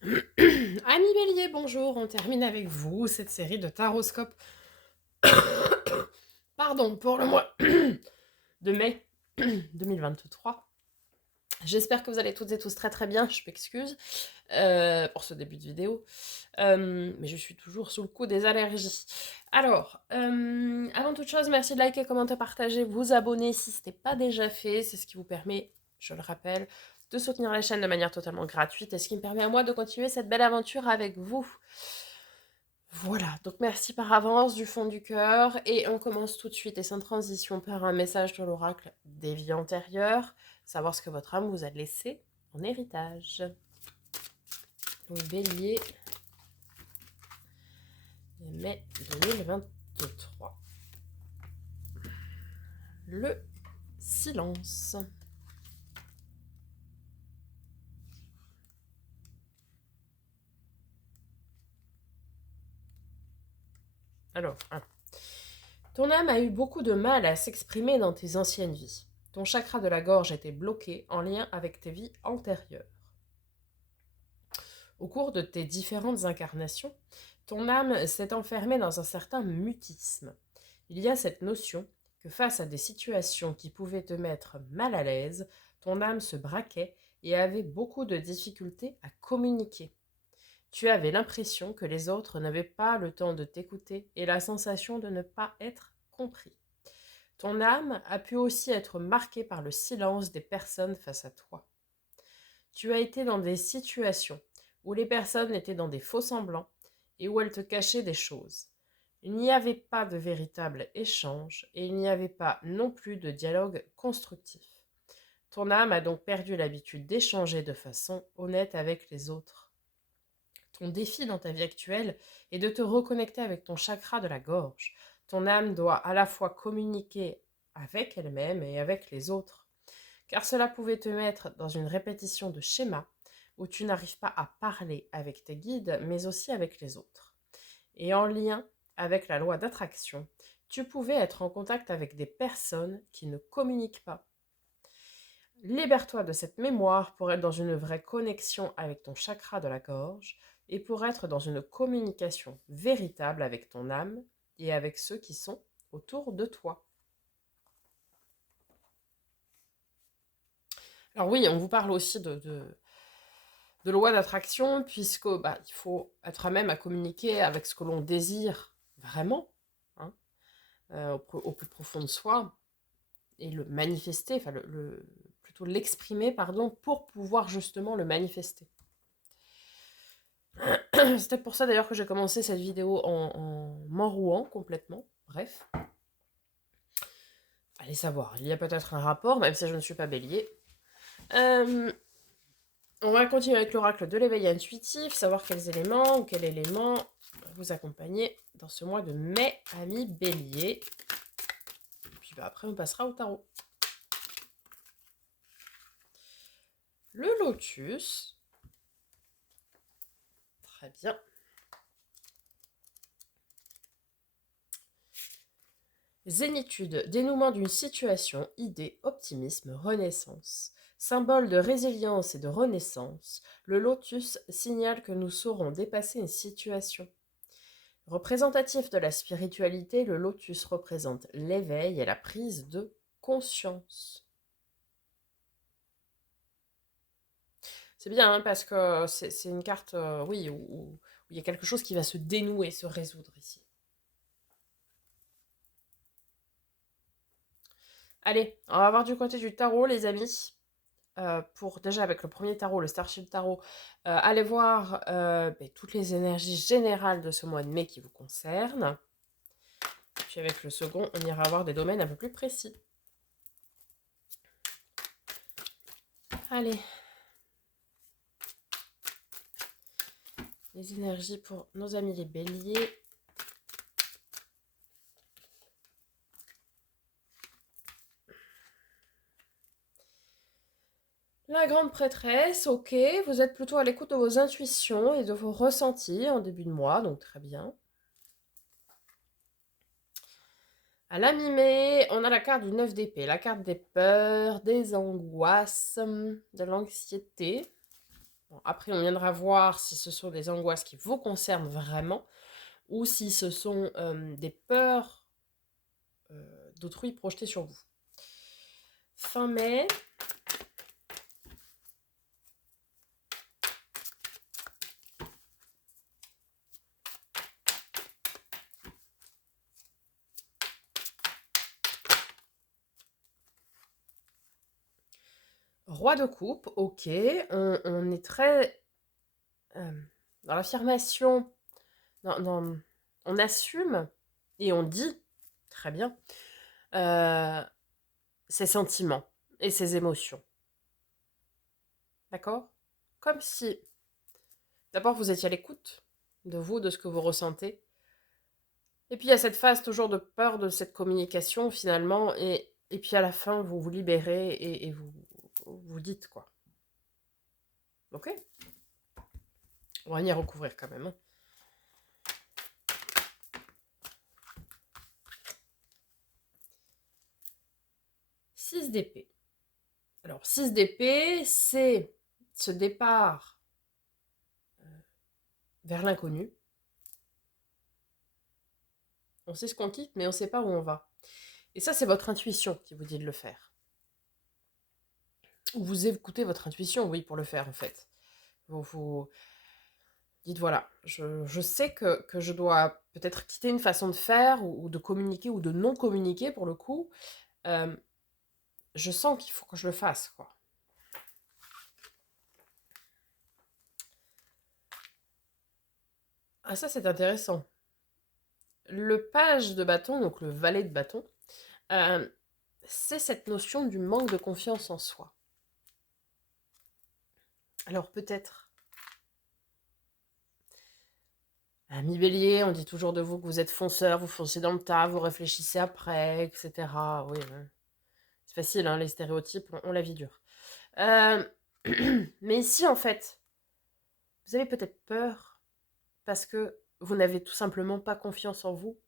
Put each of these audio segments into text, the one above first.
Ami Bélier, bonjour, on termine avec vous cette série de taroscopes. Pardon, pour le mois de mai 2023. J'espère que vous allez toutes et tous très très bien, je m'excuse pour ce début de vidéo, mais je suis toujours sous le coup des allergies. Alors, avant toute chose, merci de liker, commenter, partager, vous abonner si ce n'est pas déjà fait, c'est ce qui vous permet, je le rappelle, de soutenir la chaîne de manière totalement gratuite et ce qui me permet à moi de continuer cette belle aventure avec vous. Voilà, donc merci par avance du fond du cœur et on commence tout de suite et sans transition par un message de l'oracle des vies antérieures, savoir ce que votre âme vous a laissé en héritage. Donc Bélier, mai 2023. Le silence. Alors, ton âme a eu beaucoup de mal à s'exprimer dans tes anciennes vies. Ton chakra de la gorge était bloqué en lien avec tes vies antérieures. Au cours de tes différentes incarnations, ton âme s'est enfermée dans un certain mutisme. Il y a cette notion que face à des situations qui pouvaient te mettre mal à l'aise, ton âme se braquait et avait beaucoup de difficultés à communiquer. Tu avais l'impression que les autres n'avaient pas le temps de t'écouter et la sensation de ne pas être compris. Ton âme a pu aussi être marquée par le silence des personnes face à toi. Tu as été dans des situations où les personnes étaient dans des faux-semblants et où elles te cachaient des choses. Il n'y avait pas de véritable échange et il n'y avait pas non plus de dialogue constructif. Ton âme a donc perdu l'habitude d'échanger de façon honnête avec les autres. Ton défi dans ta vie actuelle est de te reconnecter avec ton chakra de la gorge. Ton âme doit à la fois communiquer avec elle-même et avec les autres, car cela pouvait te mettre dans une répétition de schémas où tu n'arrives pas à parler avec tes guides, mais aussi avec les autres. Et en lien avec la loi d'attraction, tu pouvais être en contact avec des personnes qui ne communiquent pas. Libère-toi de cette mémoire pour être dans une vraie connexion avec ton chakra de la gorge et pour être dans une communication véritable avec ton âme et avec ceux qui sont autour de toi. Alors oui, on vous parle aussi de loi d'attraction, puisque il faut être à même à communiquer avec ce que l'on désire vraiment, hein, au plus profond de soi, et le manifester, enfin plutôt l'exprimer, pardon, pour pouvoir justement le manifester. C'est peut-être pour ça d'ailleurs que j'ai commencé cette vidéo en m'enrouant complètement. Bref, allez savoir, il y a peut-être un rapport, même si je ne suis pas bélier. On va continuer avec l'oracle de l'éveil intuitif, savoir quels éléments ou quel élément vous accompagner dans ce mois de mai, ami bélier. Et puis après, on passera au tarot. Le lotus. Très bien. Zénitude, dénouement d'une situation, idée, optimisme, renaissance. Symbole de résilience et de renaissance, le lotus signale que nous saurons dépasser une situation. Représentatif de la spiritualité, le lotus représente l'éveil et la prise de conscience. C'est bien, hein, parce que c'est une carte, oui, où il y a quelque chose qui va se dénouer, se résoudre ici. Allez, on va voir du côté du tarot, les amis. Pour déjà avec le premier tarot, le Starship Tarot, allez voir toutes les énergies générales de ce mois de mai qui vous concernent. Puis avec le second, on ira voir des domaines un peu plus précis. Allez. Les énergies pour nos amis les béliers. La grande prêtresse, ok, vous êtes plutôt à l'écoute de vos intuitions et de vos ressentis en début de mois, donc très bien. À la mi-mai, on a la carte du 9 d'épée, la carte des peurs, des angoisses, de l'anxiété. Bon, après, on viendra voir si ce sont des angoisses qui vous concernent vraiment ou si ce sont des peurs d'autrui projetées sur vous. Fin mai, roi de coupe, ok, on est très dans l'affirmation, on assume et on dit, très bien, ses sentiments et ses émotions. D'accord? Comme si, d'abord, vous étiez à l'écoute de vous, de ce que vous ressentez. Et puis, il y a cette phase toujours de peur de cette communication, finalement. Et puis, à la fin, vous vous libérez et vous dites, quoi. Ok? On va venir recouvrir quand même. Hein. 6 d'épée. Alors, 6 d'épée, c'est ce départ vers l'inconnu. On sait ce qu'on quitte, mais on ne sait pas où on va. Et ça, c'est votre intuition qui vous dit de le faire. Ou vous écoutez votre intuition, oui, pour le faire, en fait. Vous dites, voilà, je sais que je dois peut-être quitter une façon de faire, ou de communiquer, ou de non communiquer, pour le coup. Je sens qu'il faut que je le fasse, quoi. Ah, ça, c'est intéressant. Le page de bâton, donc le valet de bâton, c'est cette notion du manque de confiance en soi. Alors peut-être, ami Bélier, on dit toujours de vous que vous êtes fonceur, vous foncez dans le tas, vous réfléchissez après, etc. Oui, c'est facile, hein, les stéréotypes, on la vie dure. Mais ici, en fait, vous avez peut-être peur parce que vous n'avez tout simplement pas confiance en vous.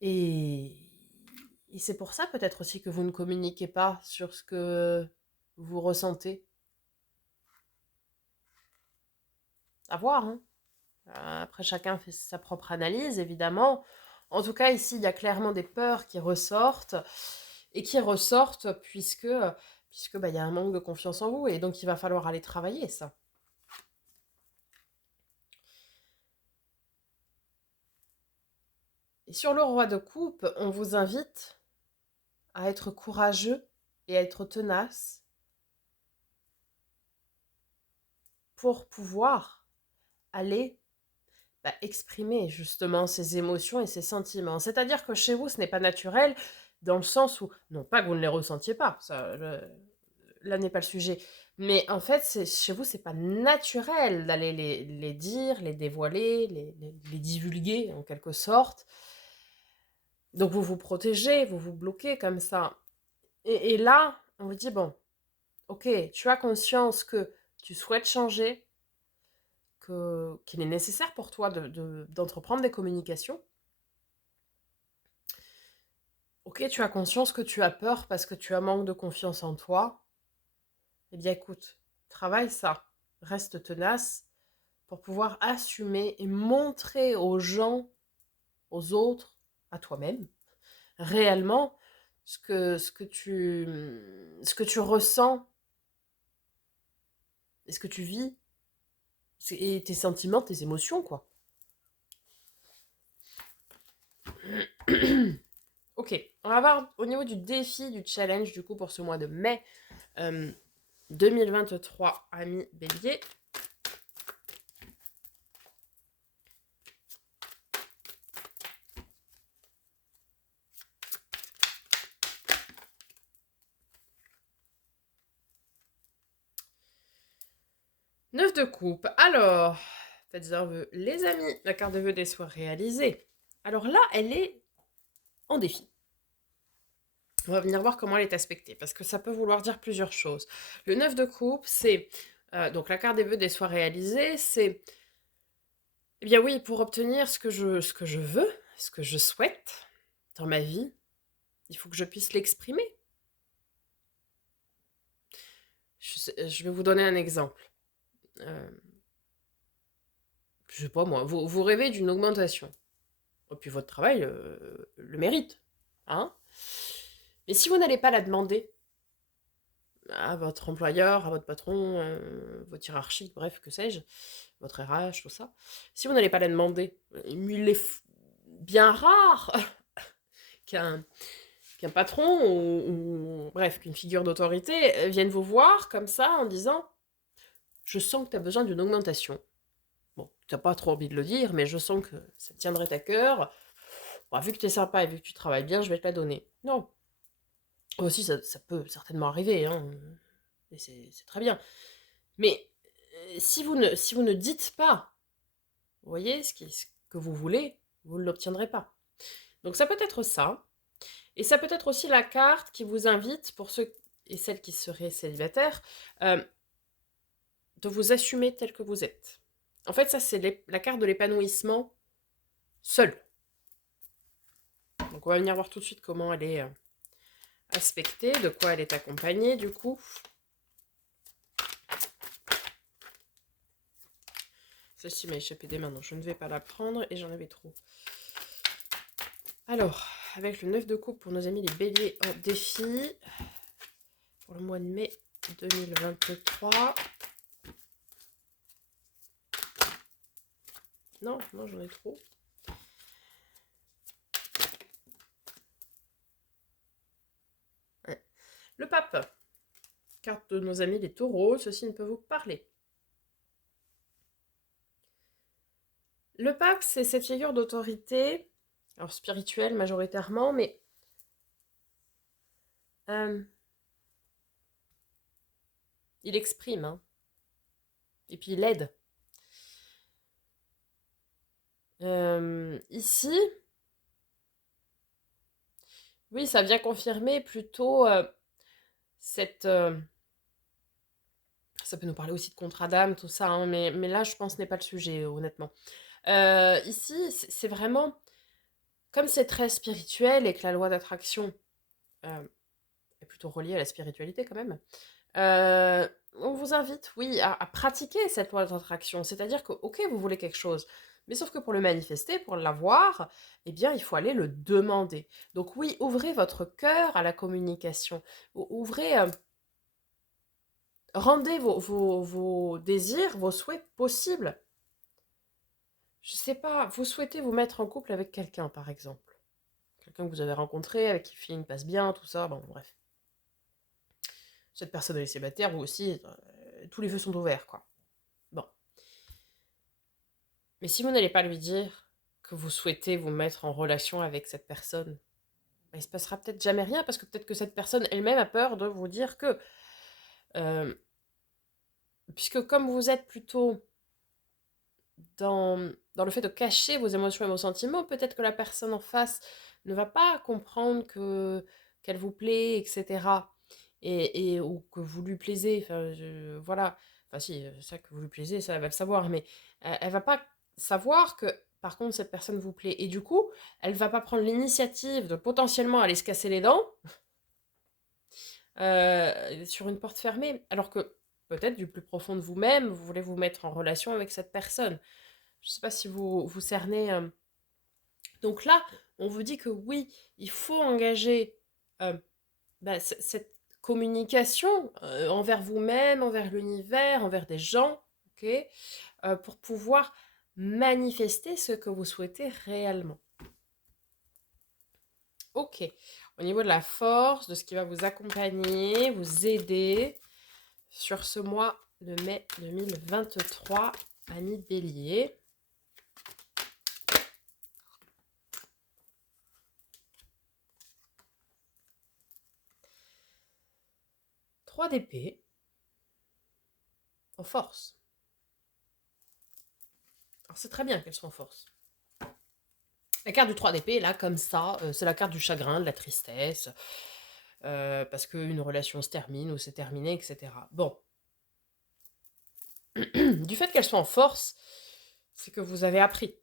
Et c'est pour ça peut-être aussi que vous ne communiquez pas sur ce que vous ressentez. À voir, hein. Après, chacun fait sa propre analyse, évidemment. En tout cas, ici, il y a clairement des peurs qui ressortent, et qui ressortent puisque bah, y a un manque de confiance en vous, et donc il va falloir aller travailler ça. Et sur le roi de coupe, on vous invite à être courageux et à être tenace pour pouvoir aller exprimer justement ses émotions et ses sentiments. C'est-à-dire que chez vous, ce n'est pas naturel, dans le sens où, non pas que vous ne les ressentiez pas, ça, là n'est pas le sujet, mais en fait, chez vous, c'est pas naturel d'aller les dire, les dévoiler, les divulguer en quelque sorte. Donc vous vous protégez, vous vous bloquez comme ça. Et là, on vous dit, bon, ok, tu as conscience que tu souhaites changer, qu'il est nécessaire pour toi d'entreprendre des communications. Ok, tu as conscience que tu as peur parce que tu as manque de confiance en toi. Eh bien écoute, travaille ça, reste tenace pour pouvoir assumer et montrer aux gens, aux autres, à toi-même, réellement ce que tu ressens et ce que tu vis, et tes sentiments, tes émotions, quoi. Ok, on va voir au niveau du défi, du challenge, du coup, pour ce mois de mai 2023, amis Bélier. Neuf de coupe. Alors, faites un vœu, les amis. La carte de vœu des soins réalisés. Alors là, elle est en défi. On va venir voir comment elle est aspectée, parce que ça peut vouloir dire plusieurs choses. Le 9 de coupe, c'est... donc la carte des vœux des soins réalisés, c'est... Eh bien oui, pour obtenir ce que je veux, ce que je souhaite dans ma vie, il faut que je puisse l'exprimer. je vais vous donner un exemple. Euh, je sais pas moi, vous rêvez d'une augmentation. Et puis votre travail le mérite. Hein? Mais si vous n'allez pas la demander à votre employeur, à votre patron, votre hiérarchie, bref, que sais-je, votre RH, tout ça, si vous n'allez pas la demander, il est bien rare qu'un patron bref, qu'une figure d'autorité vienne vous voir comme ça en disant je sens que tu as besoin d'une augmentation. Bon, tu n'as pas trop envie de le dire, mais je sens que ça te tiendrait à cœur. Bon, vu que tu es sympa et vu que tu travailles bien, je vais te la donner. Non. Aussi, ça peut certainement arriver, hein, et c'est très bien. Mais si vous ne dites pas, vous voyez, ce que vous voulez, vous ne l'obtiendrez pas. Donc ça peut être ça. Et ça peut être aussi la carte qui vous invite, pour ceux et celles qui seraient célibataires, de vous assumer tel que vous êtes. En fait, ça, c'est la carte de l'épanouissement seul. Donc on va venir voir tout de suite comment elle est aspectée, de quoi elle est accompagnée du coup. Celle-ci m'a échappé des mains, donc je ne vais pas la prendre et j'en avais trop. Alors, avec le 9 de coupe pour nos amis les béliers en défi, pour le mois de mai 2023. Non, j'en ai trop. Ouais. Le pape, carte de nos amis les taureaux, ceci ne peut vous parler. Le pape, c'est cette figure d'autorité, alors spirituelle majoritairement, mais il exprime, hein. Et puis il aide. Ici, oui, ça vient confirmer plutôt cette... ça peut nous parler aussi de contrat d'âme, tout ça, hein, mais là, je pense, n'est pas le sujet, honnêtement. Ici, c'est vraiment... Comme c'est très spirituel et que la loi d'attraction est plutôt reliée à la spiritualité quand même, on vous invite, oui, à pratiquer cette loi d'attraction. C'est-à-dire que, ok, vous voulez quelque chose, mais sauf que pour le manifester, pour l'avoir, eh bien, il faut aller le demander. Donc oui, ouvrez votre cœur à la communication. Ouvrez, rendez vos désirs, vos souhaits possibles. Je sais pas, vous souhaitez vous mettre en couple avec quelqu'un, par exemple. Quelqu'un que vous avez rencontré, avec qui le feeling passe bien, tout ça, bon, bref. Cette personne est célibataire, vous aussi, tous les feux sont ouverts, quoi. Bon. Mais si vous n'allez pas lui dire que vous souhaitez vous mettre en relation avec cette personne, bah, il se passera peut-être jamais rien, parce que peut-être que cette personne elle-même a peur de vous dire que... euh, puisque comme vous êtes plutôt dans le fait de cacher vos émotions et vos sentiments, peut-être que la personne en face ne va pas comprendre qu'elle vous plaît, etc. Ou que vous lui plaisez, enfin, voilà. Enfin si, ça que vous lui plaisez, ça elle va le savoir, mais elle va pas savoir que, par contre, cette personne vous plaît. Et du coup, elle va pas prendre l'initiative de potentiellement aller se casser les dents sur une porte fermée, alors que peut-être du plus profond de vous-même, vous voulez vous mettre en relation avec cette personne. Je ne sais pas si vous cernez. Donc là, on vous dit que oui, il faut engager cette communication envers vous-même, envers l'univers, envers des gens, ok, pour pouvoir manifester ce que vous souhaitez réellement. Ok, au niveau de la force, de ce qui va vous accompagner, vous aider sur ce mois de mai 2023, amis Bélier. 3 d'épée en force. Alors c'est très bien qu'elles soient en force. La carte du 3 d'épée, là, comme ça, c'est la carte du chagrin, de la tristesse, parce qu'une relation se termine ou s'est terminée, etc. Bon. Du fait qu'elles soient en force, c'est que vous avez appris.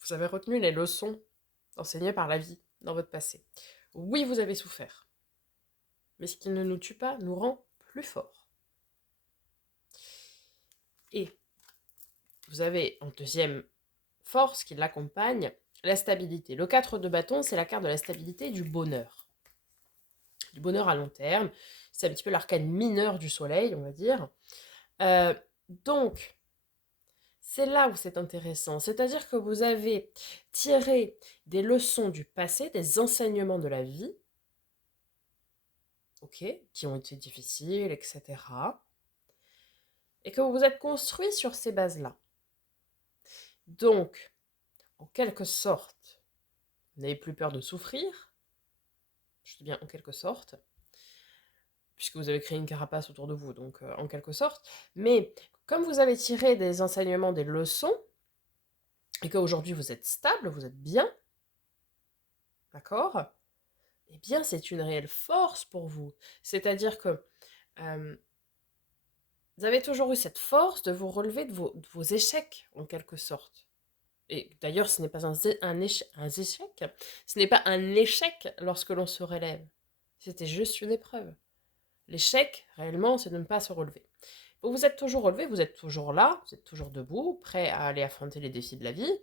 Vous avez retenu les leçons enseignées par la vie dans votre passé. Oui, vous avez souffert. Mais ce qui ne nous tue pas nous rend plus plus fort. Et vous avez en deuxième force qui l'accompagne, la stabilité. Le 4 de bâton, c'est la carte de la stabilité et du bonheur. Du bonheur à long terme. C'est un petit peu l'arcane mineur du soleil, on va dire. Donc, c'est là où c'est intéressant. C'est-à-dire que vous avez tiré des leçons du passé, des enseignements de la vie, ok, qui ont été difficiles, etc. Et que vous vous êtes construit sur ces bases-là. Donc, en quelque sorte, vous n'avez plus peur de souffrir. Je dis bien en quelque sorte, puisque vous avez créé une carapace autour de vous, donc en quelque sorte. Mais comme vous avez tiré des enseignements, des leçons, et qu'aujourd'hui vous êtes stable, vous êtes bien, d'accord? Eh bien, c'est une réelle force pour vous. C'est-à-dire que euh, vous avez toujours eu cette force de vous relever de vos échecs, en quelque sorte. Et d'ailleurs, ce n'est pas un échec, ce n'est pas un échec lorsque l'on se relève. C'était juste une épreuve. L'échec, réellement, c'est de ne pas se relever. Vous vous êtes toujours relevé, vous êtes toujours là, vous êtes toujours debout, prêt à aller affronter les défis de la vie.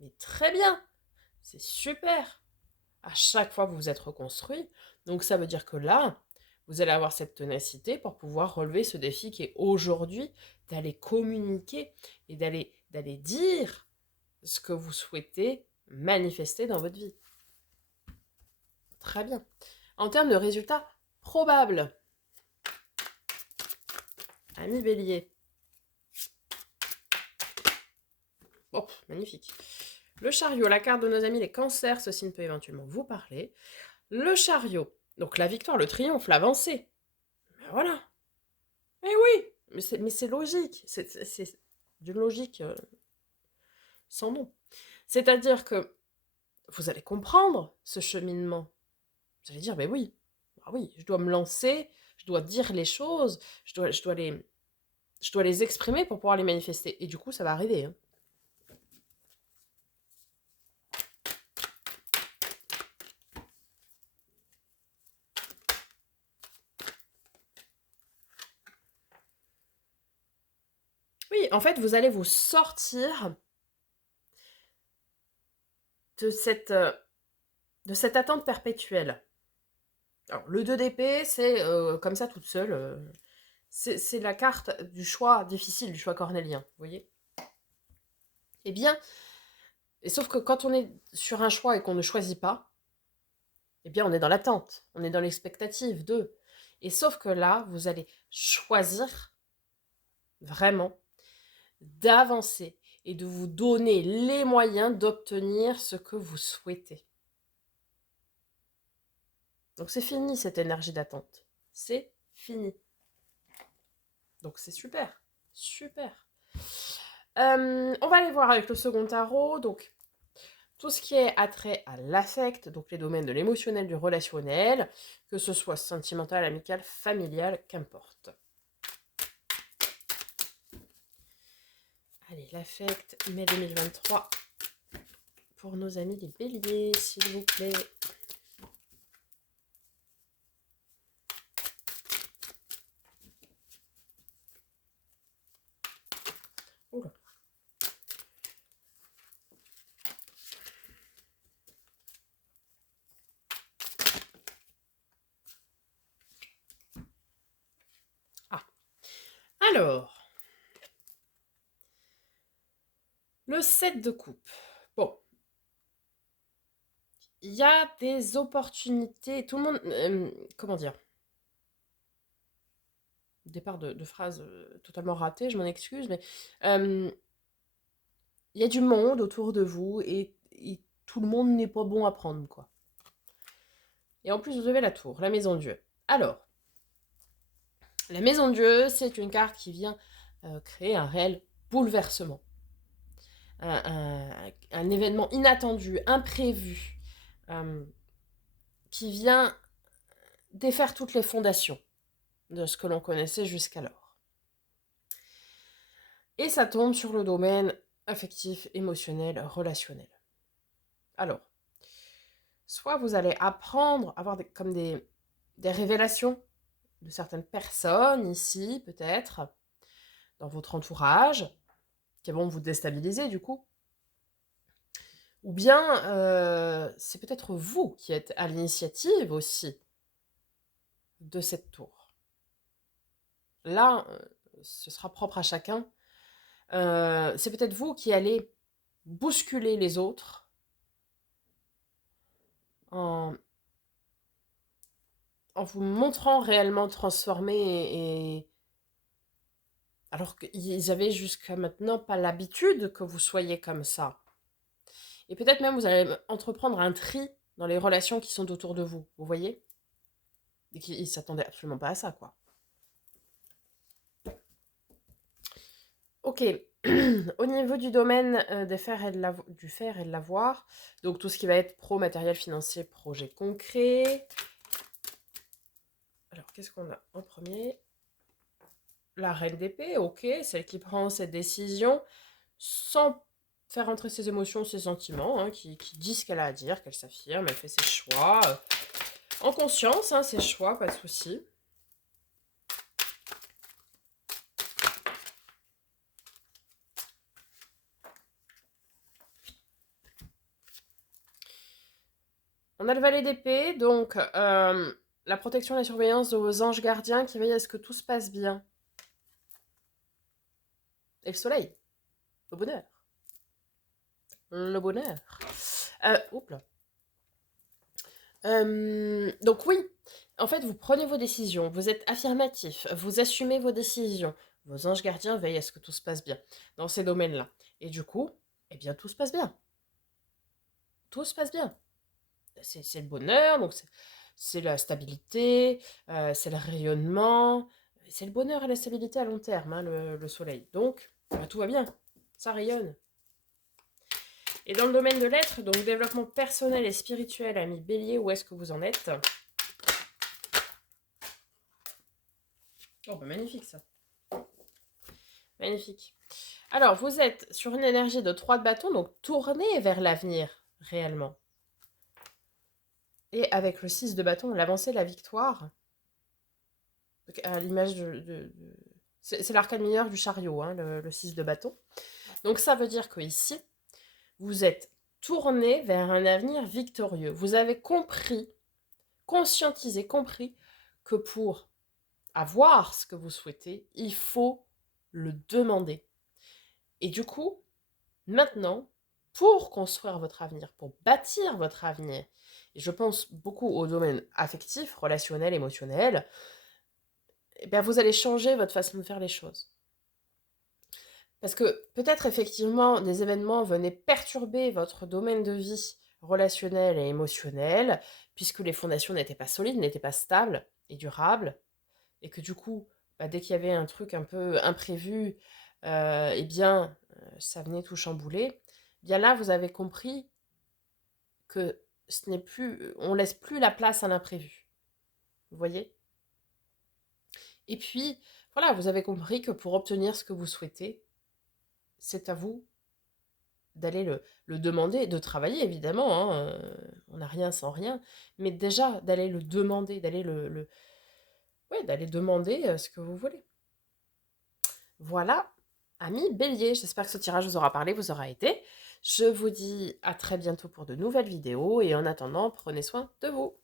Mais très bien, c'est super. À chaque fois, vous vous êtes reconstruit. Donc ça veut dire que là, vous allez avoir cette ténacité pour pouvoir relever ce défi qui est aujourd'hui d'aller communiquer et d'aller dire ce que vous souhaitez manifester dans votre vie. Très bien. En termes de résultats probables, ami Bélier. Oh, magnifique. Le chariot, la carte de nos amis les cancers, ce signe peut éventuellement vous parler. Le chariot, donc la victoire, le triomphe, l'avancée. Ben voilà. Eh oui, mais c'est logique. C'est d'une logique sans nom. C'est-à-dire que vous allez comprendre ce cheminement. Vous allez dire, ben oui, ah oui, je dois me lancer, je dois dire les choses, je dois les exprimer pour pouvoir les manifester. Et du coup, ça va arriver. Hein. Oui, en fait, vous allez vous sortir de cette attente perpétuelle. Alors, le 2 d'épée, c'est comme ça toute seule. C'est la carte du choix difficile, du choix cornélien, vous voyez. Eh bien, et sauf que quand on est sur un choix et qu'on ne choisit pas, eh bien, on est dans l'attente, on est dans l'expectative de. Et sauf que là, vous allez choisir vraiment d'avancer et de vous donner les moyens d'obtenir ce que vous souhaitez. Donc c'est fini cette énergie d'attente. C'est fini. Donc c'est super. Super. On va aller voir avec le second tarot. Donc tout ce qui est attrait à l'affect, donc les domaines de l'émotionnel, du relationnel, que ce soit sentimental, amical, familial, qu'importe. Allez, l'affect, mai 2023, pour nos amis les béliers, s'il vous plaît. Oula. Ah. Alors, le 7 de coupe. Bon. Il y a des opportunités. Tout le monde... comment dire? Départ de phrase totalement raté, je m'en excuse, mais il y a du monde autour de vous et tout le monde n'est pas bon à prendre, quoi. Et en plus, vous avez la tour, la maison Dieu. Alors, la maison Dieu, c'est une carte qui vient créer un réel bouleversement. Un événement inattendu, imprévu, qui vient défaire toutes les fondations de ce que l'on connaissait jusqu'alors. Et ça tombe sur le domaine affectif, émotionnel, relationnel. Alors, soit vous allez apprendre, avoir comme des révélations, de certaines personnes ici, peut-être, dans votre entourage, qui vont vous déstabiliser du coup. Ou bien c'est peut-être vous qui êtes à l'initiative aussi de cette tour. Là, ce sera propre à chacun. C'est peut-être vous qui allez bousculer les autres en, en vous montrant réellement transformé alors qu'ils avaient jusqu'à maintenant pas l'habitude que vous soyez comme ça. Et peut-être même vous allez entreprendre un tri dans les relations qui sont autour de vous, vous voyez? Et qui ne s'attendaient absolument pas à ça, quoi. Ok, au niveau du domaine du fer et de l'avoir, donc tout ce qui va être pro, matériel financier, projet concret. Alors, qu'est-ce qu'on a en premier? La reine d'épée, ok, celle qui prend ses décisions sans faire entrer ses émotions, ses sentiments, hein, qui dit ce qu'elle a à dire, qu'elle s'affirme, elle fait ses choix, en conscience, hein, ses choix, pas de souci. On a le valet d'épée, donc la protection et la surveillance de vos anges gardiens qui veillent à ce que tout se passe bien. Et le soleil, le bonheur. Le bonheur. Oups là. Donc oui, en fait, vous prenez vos décisions, vous êtes affirmatif, vous assumez vos décisions. Vos anges gardiens veillent à ce que tout se passe bien dans ces domaines-là. Et du coup, eh bien, tout se passe bien. Tout se passe bien. C'est le bonheur, donc c'est la stabilité, c'est le rayonnement, c'est le bonheur et la stabilité à long terme, hein, le soleil. Donc, bah, tout va bien, ça rayonne. Et dans le domaine de l'être, donc développement personnel et spirituel, ami Bélier, où est-ce que vous en êtes? Oh, bah magnifique ça. Magnifique. Alors, vous êtes sur une énergie de 3 de bâton, donc tournez vers l'avenir, réellement. Et avec le 6 de bâton, l'avancée, la victoire, à l'image c'est l'arcane mineur du chariot, hein, le 6 de bâton. Donc ça veut dire que ici, vous êtes tourné vers un avenir victorieux. Vous avez compris, conscientisé, compris que pour avoir ce que vous souhaitez, il faut le demander. Et du coup, maintenant, pour construire votre avenir, pour bâtir votre avenir, et je pense beaucoup au domaine affectif, relationnel, émotionnel, eh bien vous allez changer votre façon de faire les choses. Parce que peut-être effectivement des événements venaient perturber votre domaine de vie relationnel et émotionnel, puisque les fondations n'étaient pas solides, n'étaient pas stables et durables, et que du coup, bah, dès qu'il y avait un truc un peu imprévu, eh bien, ça venait tout chambouler. Bien là, vous avez compris que ce n'est plus, on laisse plus la place à l'imprévu. Vous voyez? Et puis, voilà, vous avez compris que pour obtenir ce que vous souhaitez, c'est à vous d'aller le demander, de travailler évidemment, hein, on n'a rien sans rien, mais déjà d'aller le demander, ouais, d'aller demander ce que vous voulez. Voilà, amis Bélier, j'espère que ce tirage vous aura parlé, vous aura aidé. Je vous dis à très bientôt pour de nouvelles vidéos et en attendant, prenez soin de vous.